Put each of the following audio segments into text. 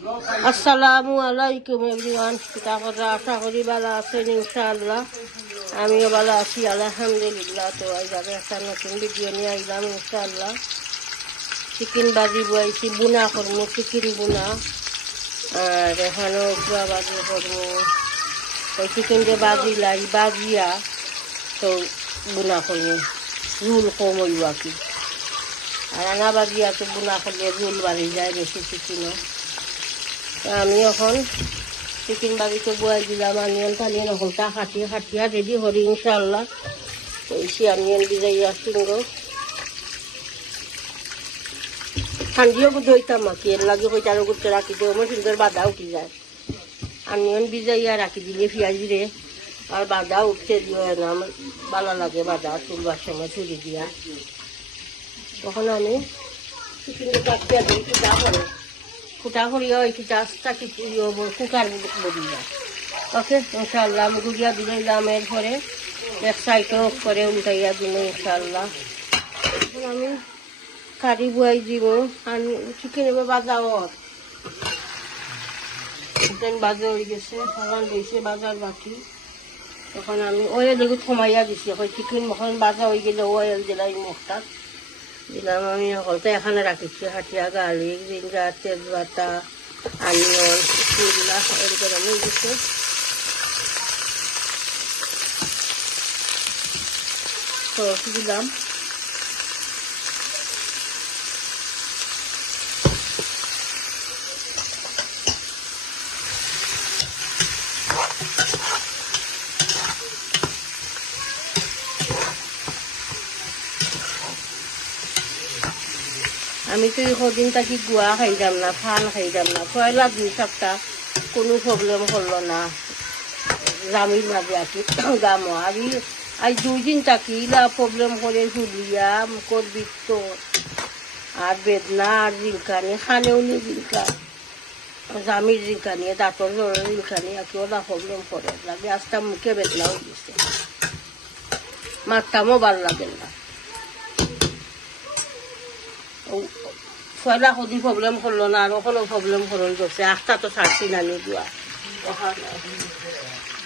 আসসালামু আলাইকুম এভরিওয়ান। তারপরে আশা করি ভালো আছেন ইনশাআল্লাহ। আমিও ভালো আছি আলহামদুলিল্লাহ। তো আজ একটা নতুন ভিডিও নিয়ে আইলাম ইনশাআল্লাহ। চিকেন বাজি বইছি, বুনা করবো, চিকেন বুনা। আর এখানেও পুরা বাজি করবো। তো চিকেন যে বাজিলাই বাজিয়া তো বুনা করবো, রুল কম হইব আর কি। আর রাঙা বাজিয়া তো বুনা করলে রুল বাড়ি যায় বেশি চিকেনও। আমি এখন চিকেন বাড়িতে বয়ে দিলাম, আনিয়ন টানিয়ন হলটা খাটিয়া রেডি করি ইনশাআল্লাহ। বলছি আনিয়ন ভিজাইয়া সুন্দর ঠান্ডিও ধরতাম মাকি এর লাগে কইটারও করতে রাখি দেবো, আমার সুন্দর বাধা উঠি যায়। আনিয়ন ভিজাইয়া রাখি দিলে পেঁয়াজ রে আর বাধা উঠতে দিয়ে না, আমার ভালো লাগে বাধা তুলবার সময় চুরি দিয়া। তখন আমি চিকেনটা কাটিয়া দিই, ফুটা করিয়া ওই কি চাষটা কিছু কুকার বদিয়া। ওকে ইনশাআল্লাহ আমি গুড়িয়া দিলাম। এরপরে এক সাইডে অফ করে উল্টাইয়া দিল ইনশাআল্লাহ। এখন আমি কারি বুয়াই দিব আর চিকেন এবার বাজাও চিকেন বাজা হয়ে গেছে, এখন রয়েছে বাজার বাকি। তখন আমি অয়েল এগুলো থমাইয়া দিছি, এখন চিকেন মখন বাজা হয়ে গেলে অয়েল দিলাই মুখটা দিলাম। আমি সকলটা এখানে রাখিছি, হাটিয়া গার্লিক, জিঞ্জার, তেজপাতা, আনিয়ন, এগুলা অয়েল গরম হয়ে গেছে। সস দিলাম, আমি তো কদিন থাকি গুয়া খাইতাম না, ফান খাইতাম না, পয়লা 2 সপ্তাহ কোনো প্রবলেম করলো না জামির মাঝে আর কি গাম। আমি আজ 2 দিন থাকি ইলা প্রবলেম করে হুলিয়া মুখর বৃত্ত আর বেদনা আর জিলকানি, খানেও নি জিলকা, জামির জিলকানি, দাঁতর জ্বরের জিলকানি আর কি ওলা প্রবলেম করে লাগে। আজটা মুখে বেদনা হয়ে গেছে, মারতামও ভাল লাগে না। পয়লা কদি প্রবলেম করলো না, আর ওখানেও প্রবলেম করল করছে। আখটা তো ছাড়ছি না নি গুয়া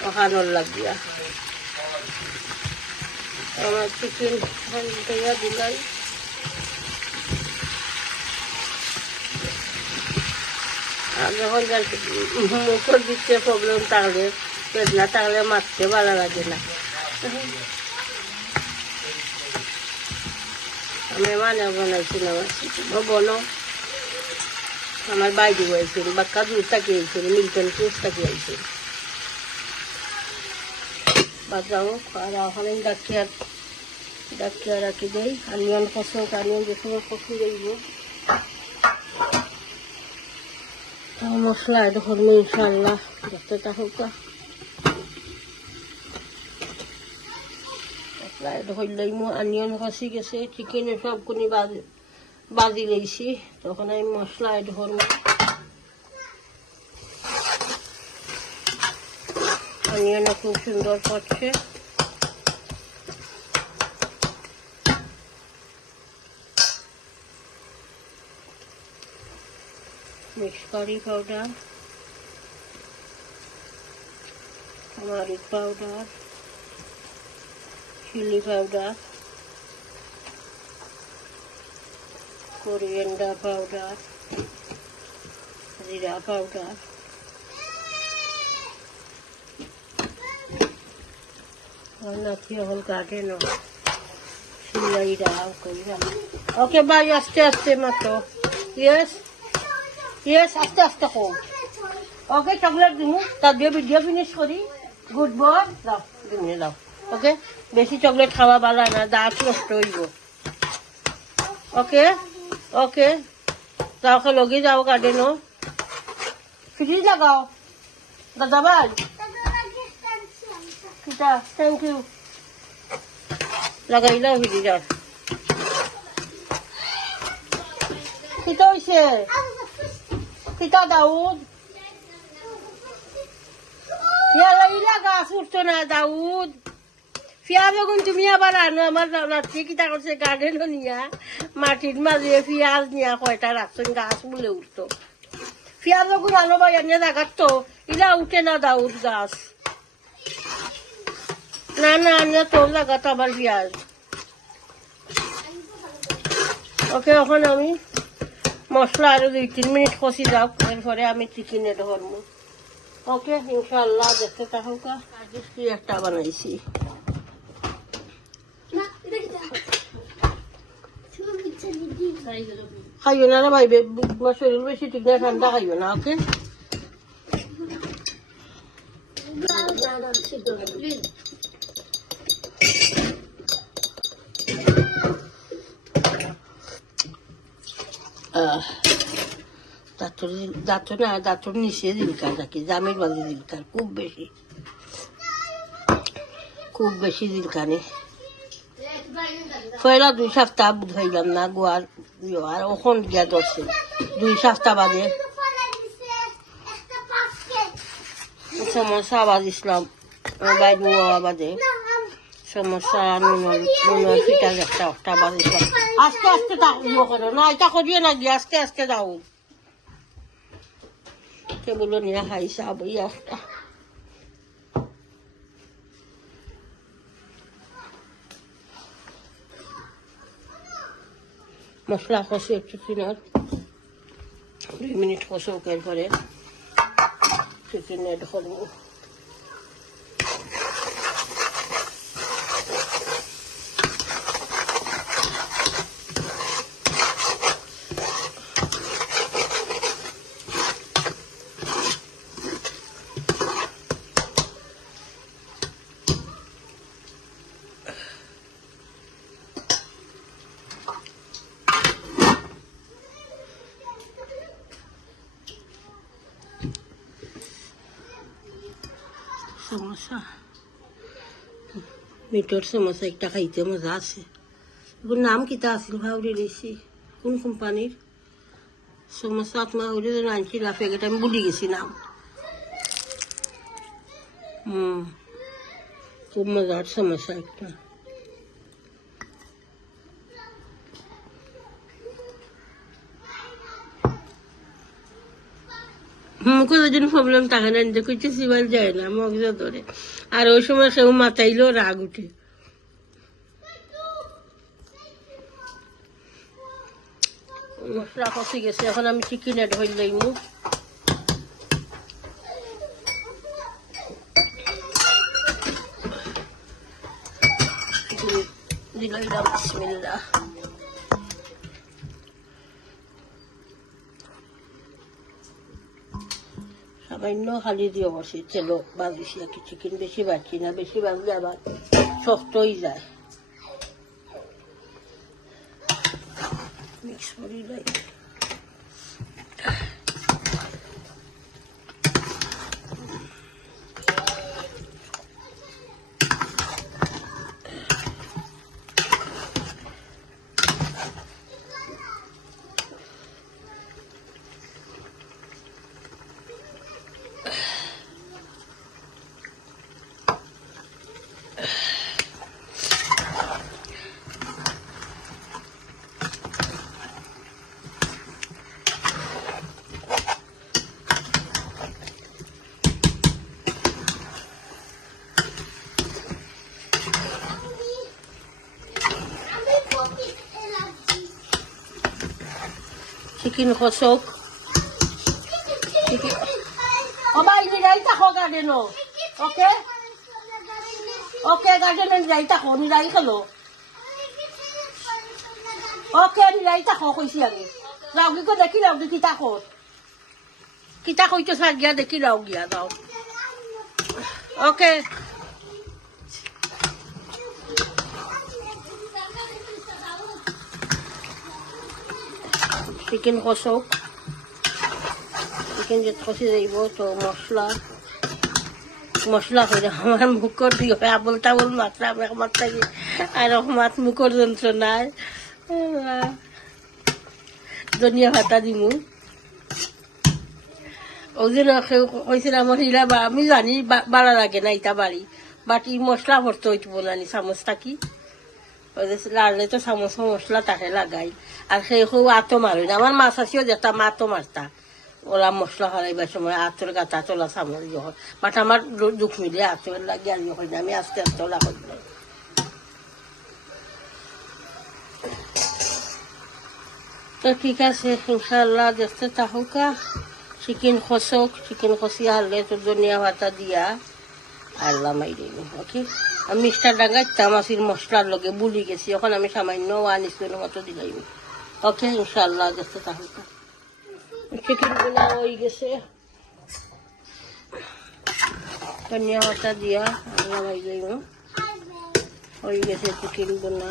ওখানোর লাগিয়া। আমার চিকেন দিলাই আর যখন মুখের দিচ্ছে প্রবলেম থাকলে বেদনা থাকলে মারতে ভালো লাগে না। আমি মানে বানাইছিলাম বনো, আমার বাইরে হয়েছিল বাক্কা দূর থেকে আইছিল, মিল্টন ক্রুজ থেকে আইছিল বাজাও। আর ওখানে ডাকিয়া রাখি দেয় আনিয়ন কষক, আনিয়ন যে সময় কষি দেব মশলা এডোখর ইনশাআল্লাহ দেখতে থাকুক। আনিয়ন কষি গেছে, চিকেন সবগুলি বাজি লেছি। তখন আমি মশলা এডোখর আনিয়ন খুব সুন্দর করছে। Mix curry powder, turmeric powder, chilli powder, coriander powder, জিরা পাউডার, নাকি হল গার্ডেন ওকে ভাই আস্তে আস্তে মাত্র। ইয়েস ইয়েস আস্তে আস্তে কম। ওকে চকলেট দিব, তার দিয়ে ভিডিও ফিনিশ করি। গুড বয় দাও, দিনে দাও। ওকে বেশি চকলেট খাওয়া ভালো না, দাঁত নষ্ট হইব। ওকে ওকে যাও, লগে যাও গার্ডেনও, ফ্রিজ লাগাও দাদা ভাই। থ্যাংক ইউ লাগাইলাম ফ্রিজ। আর কিতা হয়েছে কিতা দাউদ ইয়ালা গাছ উঠতো না দাউদ। ফিয়া বেগুন তুমি আবার আনো, আমার রাত্রি কিতা করছে গার্ডেনও নিয়া মাটির মাঝে পেঁয়াজ নিয়া কয়টা রাখছেন, গাছ বলে উঠতো। পেঁয়াজ গুলো আলো ভাই এনে জাগাত তো ইলা উঠে না দাউদ গাছ না না আনে তোর জাগাত আবার পেঁয়াজ ওকে এখন আমি মশলা আরো 2-3 মিনিট কষি যাও এরপরে আমি চিকেন এড করবো ওকে ইনশাআল্লাহ দেখতে থাকুক কি একটা বানাইছি খাইও না রে ভাই শরীর বেশি ঠিক না ঠান্ডা খাইও না ওকে দাঁতর নিচে দিলকার নাকি জামের বাজে দিলকার খুব বেশি দিলকানি পয়লা 2 সপ্তাহ বুঝাইলাম না গোয়ার আর ওখান গিয়া ধরছে 2 সপ্তাহ বাদে সমস্যা আবাদ ইসলাম বাইরে বাদে সমস্যা নুনের ফিটা একটা আবাদ ইসলাম আস্তে আস্তে করো না এটা করিয়ে না গিয়ে আস্তে আস্তে যাও বলো নিয়ে খাইছে আবই একটা মশলা কষে একটু চিনার 2 মিনিট কষার পরে চিকেন এড করবো সমোসা মিটর সমোসা একটা খাইতে মজা আছে এগুলোর নাম কিতা আছিল ভাউরি রয়েছি কোন কোম্পানির সমোসা আপনার হলে আনছিল প্যাকেট আমি ভুলে গেছি নাম খুব মজার সমোসা একটা কোনোদিন প্রবলেম থাকে না নিজে কিছু সিবাল যায় না মগজ ধরে আর ওই সময় সেও মাথাইলেও রাগ উঠে মশলা কষে গেছে এখন আমি চিকেন এড হইল লইমু দিলাম বিসমিল্লাহ সামান্য খালি দিয়ে বসে তেলো বাজিছি আর কি চিকেন বেশি বাড়ছি না বেশি বাজলে আবার শক্ত হয়ে যায় মিক্স করে দেয় চিকেন কষক বাবা এই যাই থাকো গার্ডেনও ওকে ওকে গার্ডেনে যাই থাকো নিরাই খেলো ওকে নিরাই থাকো কইছি আমি লাউগিকে দেখি লাউগি কিতা কইতো সার গিয়া দেখি লাউ গিয়া দাও ওকে চিকেন কষক চিকেন যে কষে যাইব তো মশলা করে আমার মুখর দিয়ে আবল টাবল মাত্রা আমার থাকি আর মাত মুখর যন্ত্রণায় ধনিয়া ভাতা দিমু ওই জন্য কইছিল আমার হিলা আমি জানি বাড়া লাগে না ইটা বাড়ি বাট ই মশলা ভরতে হইতে বলানি চামচ থাকি লাড়লে তো চামচ মশলা তাকে লাগাই আর সেই আতো মারি না আমার মাছ আছিও যেটা মাতো মারতা ওরা মশলা হারাইবার সময় আতর গাতা তোলা সামল যখন বাট আমার দুঃখ মিলে আতর লাগে আর যখন আমি আস্তে আস্তে ওলা করলাম। তো ঠিক আছে ইনশাল্লাহ দেখতে থাকুকা। চিকেন খসক, চিকেন খসিয়া হারলে তোর ধনিয়া পাতা দিয়া আল্লাহ মাইরে ওকে। আমি মিষ্টার ডাঙ্গাইতাম মাছির মশলার লগে বুলি গেছি, এখন আমি সামান্য 1 স্পুনের মতো দিলাম। ওকে ইনশাল্লাহ দেখতে থাকুকা। চিকেন গুলা হয়ে গেছে, ধনিয়া পাতা দিয়া আল্লাহ মাইরে হয়ে গেছে চিকেন গুলা।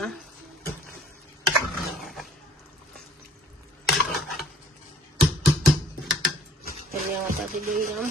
ধনিয়া পাতা দিলাম,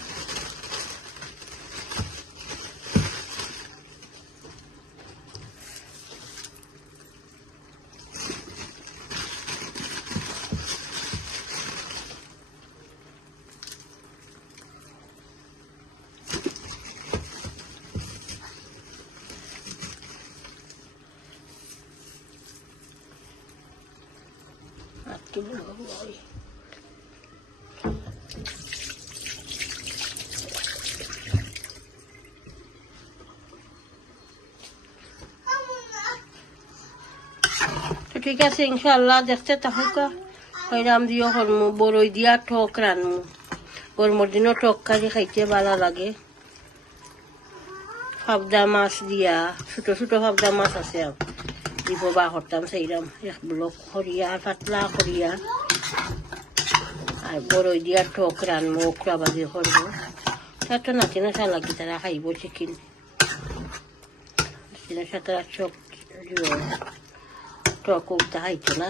ঠিক আছে ইনশাল্লাহ দেখতে থাকুকা। হইরাম দিও করমু, বড়ই দিয়া টক রানমু। গরমের দিনও টক কারি খাইতে ভালো লাগে। ফাবদা মাছ দিয়া, ছোট ছোট ফাবদা মাছ আছে দিব বা করতাম সেইরাম 1 ব্লক করিয়া পাতলা করিয়া, আর বড়ই দিয়া টক রানমু, ওকরা বাজি করবো। তার তো নাতি নাচা লাগি তারা খাইব চিকেন, সাথে চক টক উঠতে খাইতো না।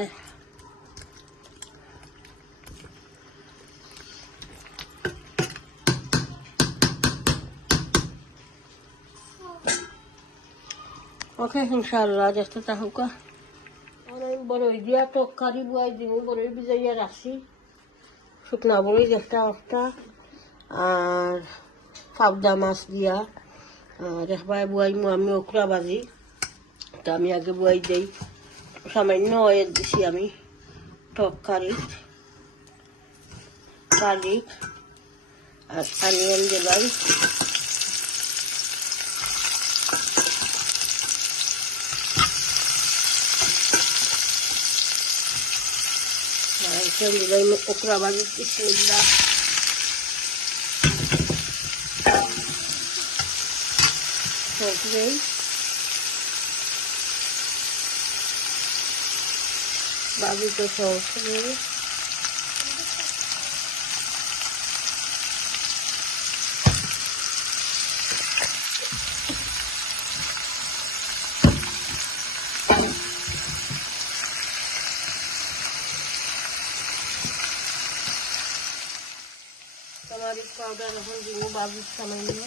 ওকে ইনশাল্লাহ দেখতে থাকুকা। আমি বড়ই দিয়া টক কারি বুয়াই দিন, বড়ই ভিজাইয়া রাখছি, শুকনা বড়ই একটা একটা, আর ফাবদা মাছ দিয়া আর একবার বুয়াইমু আমি ওকরা বাজি। তো আমি আগে বুয়াই দিই, সামান্য অয়েল দিছি আমি টক কারি, গার্লিক আর অনিয়ন দিলাই। দিলাই ওকরা বাজি বিসমিল্লাহ। বাবু তো সস নেই, टमाटर पाउडर এখন দিব বাবুর সামান্য।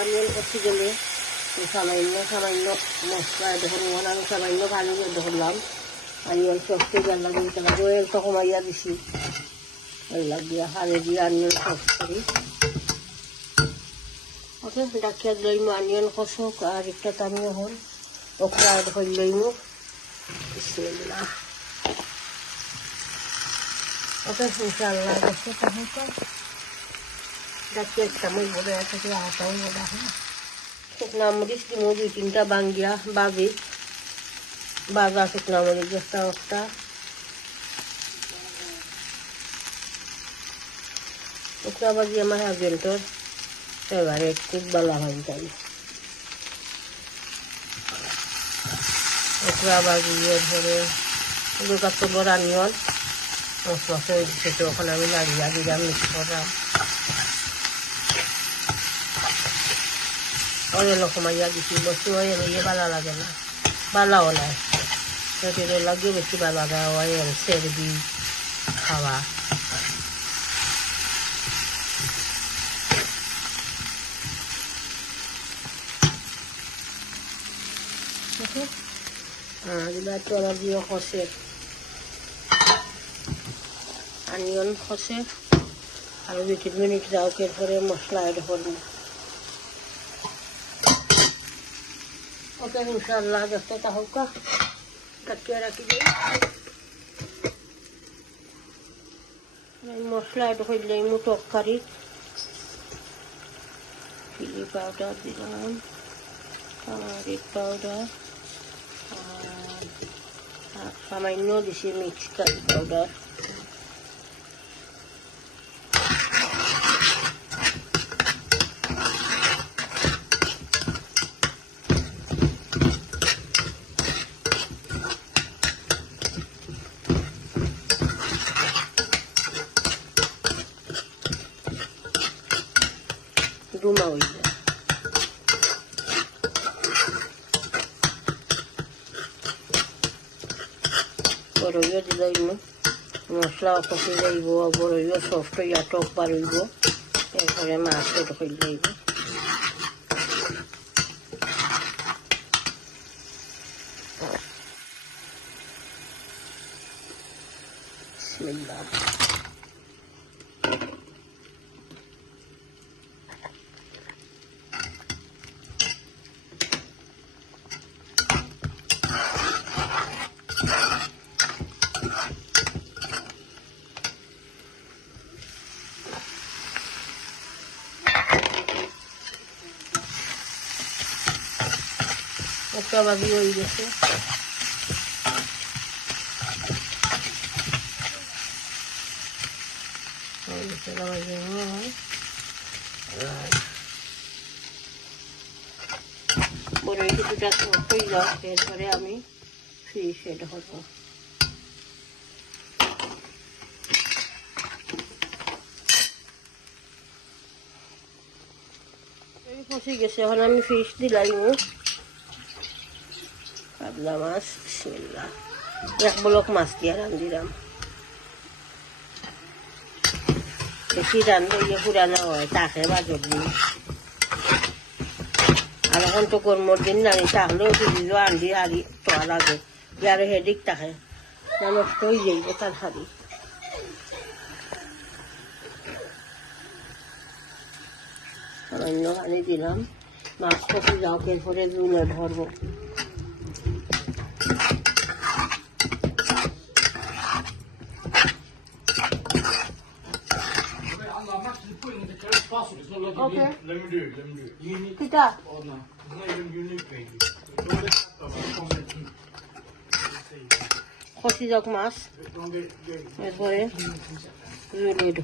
অনিয়ন কষি গেলে সামান্য সামান্য মশলা ধরলাম, আমি সামান্য পানি ধরলাম, অনিয়ন সস্তে জাল লাগে রয়েল তো কমাইয়া দিছি, ওইলা দিয়া হারে দিয়ে অনিয়ন সস করি। ওকে ডাকিয়া লইমু অনিয়ন কষক, আর একটা টানিও হল ওকরা ধরে লইমু বিসমিল্লাহ। ওকে ইনশাআল্লাহ দেখতে থাকুক। ডাকিয়া চামচ বলে আছে আটাও বলা হয়। শুকনা মরিচ দিমু 2-3টা বাঙ্গিয়া বাজি, বাজা শুকনা মরিচ একটা একটা। ওকরা বাজি আমার হাজবেন্ডর ফেভারিট, খুব ভালো হয় তাই। ওকরা বাজি ধরে দুটো বড় অনিয়ন মশলা হয়ে দিচ্ছে, ওখানে আমি লাগিয়ে দিলাম মিক্স করলাম। অয়েল কমাইয়া দিচ্ছি, বেশি অয়েল হইয়ে ভালো লাগে না, ভালোও নাই, শরীরের লাগে বেশি ভালো লাগে অয়েল সেরবি খাওয়া। এবার তোরা দিয়ে খসে অনিয়ন খসে আর 2-3 মিনিট যাও এরপরে মশলা এড করবো। ওকে ইনশাআল্লাহ দেখতে থাকুকা কাটিয়ে রাখি দিই। মশলা এড করলে মু তরকারি চিলি পাউডার দিলাম, টার্মারিক পাউডার, আর সামান্য দিছি মিক্স কারি পাউডার। ডুমা হয়ে যায়। বড়ইও দিলাম, মশলা কষি যাইব, বড়ইও সফট হইয়া টক বাড়ইব, এরপরে মাছ এড করে যাইব। বিসমিল্লাহ। একটা বাজি হয়ে গেছে। বড়ই কিছুটা সফট হয়ে যাও, এরপরে আমি ফিশ এড করবো। ফসে গেছে, এখন আমি ফিশ দিলাই কাতলা মাছ। বিসমিল্লাহ। 1 ব্লক মাছ দিয়ে রান্ধিলাম। বেশি রান্ধলে পুরানো হয়, তাকে বাজর দিন। আর এখন তো গরমের দিন নানি থাকলেও ফ্রিজ আনলি হারি তোয়া লাগে, যার হেডিক থাকে না নষ্ট হয়ে যাইব তার হারি। সামান্য পানি দিলাম, মাছ কষে যাও, এরপরে জুলে ধরবো। Okay. Let me do it. Unique. Kita. Oh no, it's not even unique, baby. কষি যাক মাছ, এরপরে জুলে ধরবো।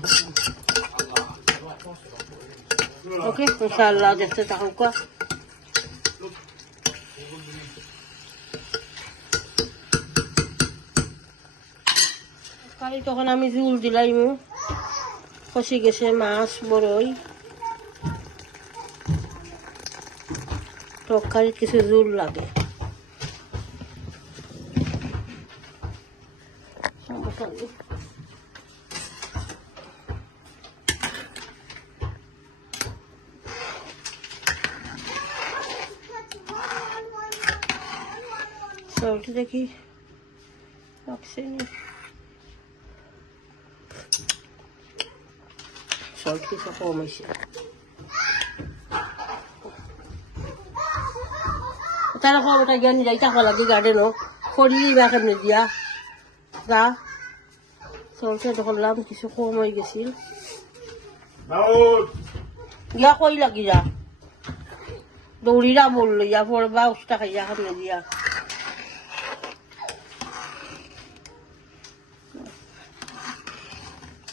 ওকে ইনশাআল্লাহ দেখতে থাকুকা। কালি তখন আমি জুল দিলাম, কষি গেছে মাছ বড়ই। তরকারির কিছু জুল লাগে। সল্ট দেখি সল্ট কিছু কম হয়েছে। তারা খবরটা জ্ঞান যাই টাকা লাগে গার্ডেনও খড়ি বা কেমনি দিয়া গা সল্টে ধরলাম, কিছু কম হয়ে গেছিল। গিয়া কই লাগি যা দৌড়িরা বললো ইয়া পড়বা উষ্টা খাইয়া কেমনি দিয়া।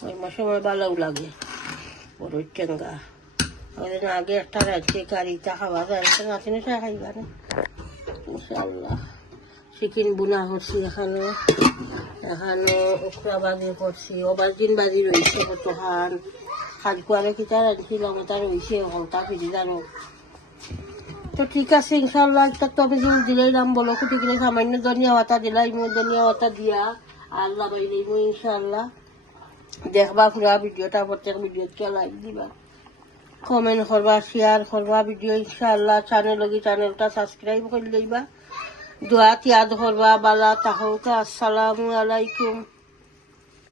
ওই সময় ভালোও লাগে বড়ই টেঙ্গা। আগে একটা রাজ্যে গাড়িটা খাওয়া যায়, টেঙ্গা চিনে চা খাইবা না ইনশাআল্লাহ। চিকেন বুনা করছি, এখানে উখরা বাজি করছি, অবাজিন বাজি রয়েছে কতখান, খাজকুয়ারে কিতা রাঁধছিলাম ওটা রয়েছে হলতা ফিরিজানো। তো ঠিক আছে ইনশাআল্লাহ। একটা তবে দিলাইলাম বলো কুটি করে সামান্য ধনিয়া পাতা দিলাই, ধনিয়া পাতা দিয়া আর লাগাই দিই ইনশাআল্লাহ। দেখবা পুরা ভিডিওটা, প্রত্যেক ভিডিওকে লাইক দিবা, কমেন্ট করবা, শেয়ার করবা ভিডিও ইনশাআল্লাহ। চ্যানেলটা সাবস্ক্রাইব করে লইবা, দোয়া ইয়াদ করবা। বালা তাহকা। আসসালামু আলাইকুম।